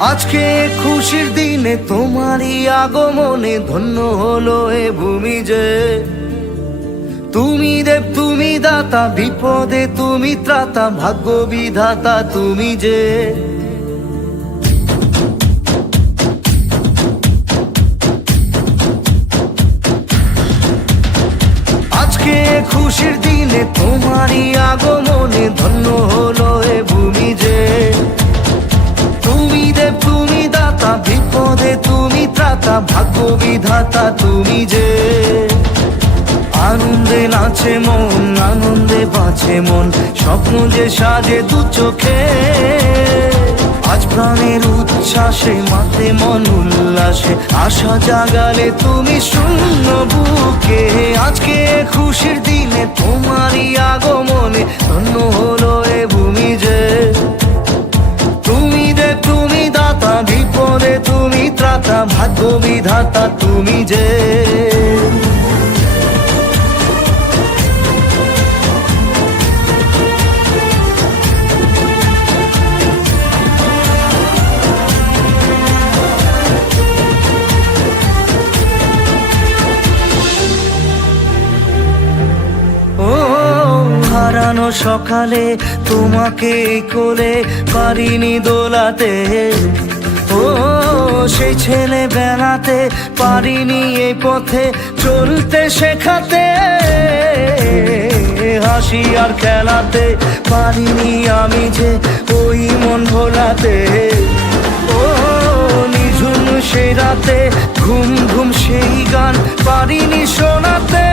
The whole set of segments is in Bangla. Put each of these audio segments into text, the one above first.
আজকে খুশির দিনে তোমারই আগমনে ধন্য হলো এ ভূমি যে। তুমি দেব তুমি দাতা, বিপদে তুমি ত্রাতা, ভাগ্য বিধাতা তুমি যে। আজকে খুশির দিনে তোমারই আগমনে ধন্য হলো এ ভূমি যে। তুমি দেব তুমি দাতা, বিপদে তুমি ত্রাতা, ভাগ্য বিধাতা তুমি যে। আনন্দে নাচে মন, আনন্দে বাঁচে মন, স্বপ্ন যে সাজে দু চোখে। আজ প্রাণের উচ্ছ্বাসে মাতে মন উল্লাসে, আশা জাগালে তুমি শূন্য বুকে। আজকে খুশির দিনে তোমারই আগমনে ধন্য হলো এ ভূমি যে। তুমি দেব তুমি দাতা, বিপদে তুমি ত্রাতা, ভাগ্য বিধাতা তুমি যে। হারানো সকালে তোমাকে কোলে পারিনি দোলাতে, ও সেই ছেলে বেলাতে পারিনি এই পথে চলতে শেখাতে। হাসি আর খেলাতে পারিনি আমি যে ওই মন ভোলাতে। ও নিঝুম সেই রাতে ঘুম ঘুম সেই গান পারিনি শোনাতে।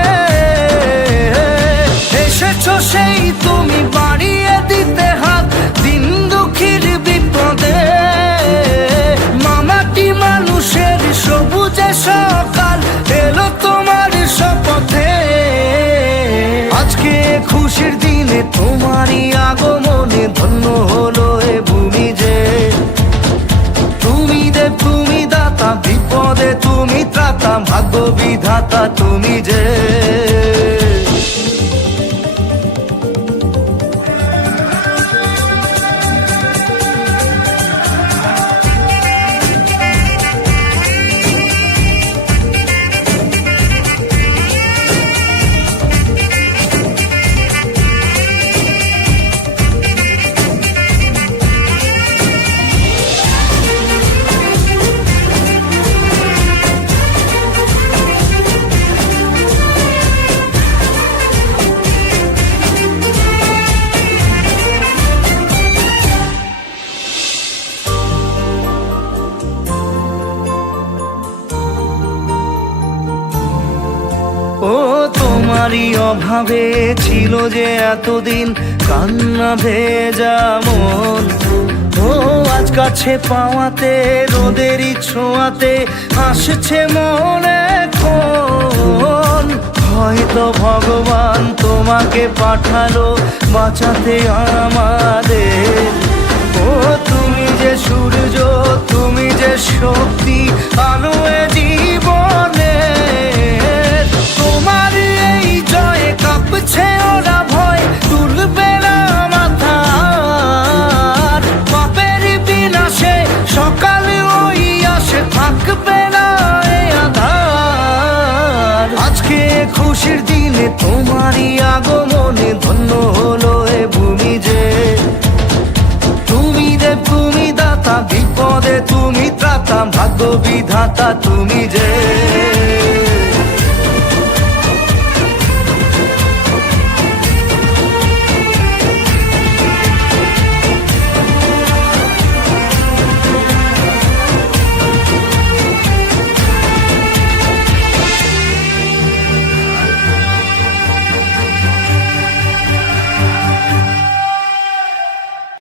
এসেছো সেই তুমি বাড়িয়ে দিতে হাত দিন দুঃখীর বিপদে। মামাটি মানুষের সবুজে সকাল এলো তোমার শপথে। আজকে খুশির দিনে তোমারই আগমনে ধন্য হলো এ ভূমি যে। তুমি দেব তুমি দাতা, বিপদে তুমি ত্রাতা, ভাগ্য বিধাতা তুমি যে। ও তোমারই অভাবে ছিল যে এতদিন কান্না ভেজা মন। ও আজ কাছে পাওয়াতে রোদেরই ছোঁয়াতে আসছে মনে কোন। হয়তো ভগবান তোমাকে পাঠালো বাঁচাতে আমাদের। ও তুমি যে সূর্য, তুমি যে শক্তি, আলো এ জীবনে। তোমার এই জয়ে কাঁপছে ওরা ভয়, তুলবে না মাথা। পাপের বিনাশে সকালে ওই আসে, থাকবে না এ আধার। আজকে খুশির দিনে তোমারই আগমনে ধন্য হলো এ ভূমি যে। তুমি দেব তুমি দাতা, বিপদে তুমি ত্রাতা, ভাগ্য বিধাতা তুমি যে।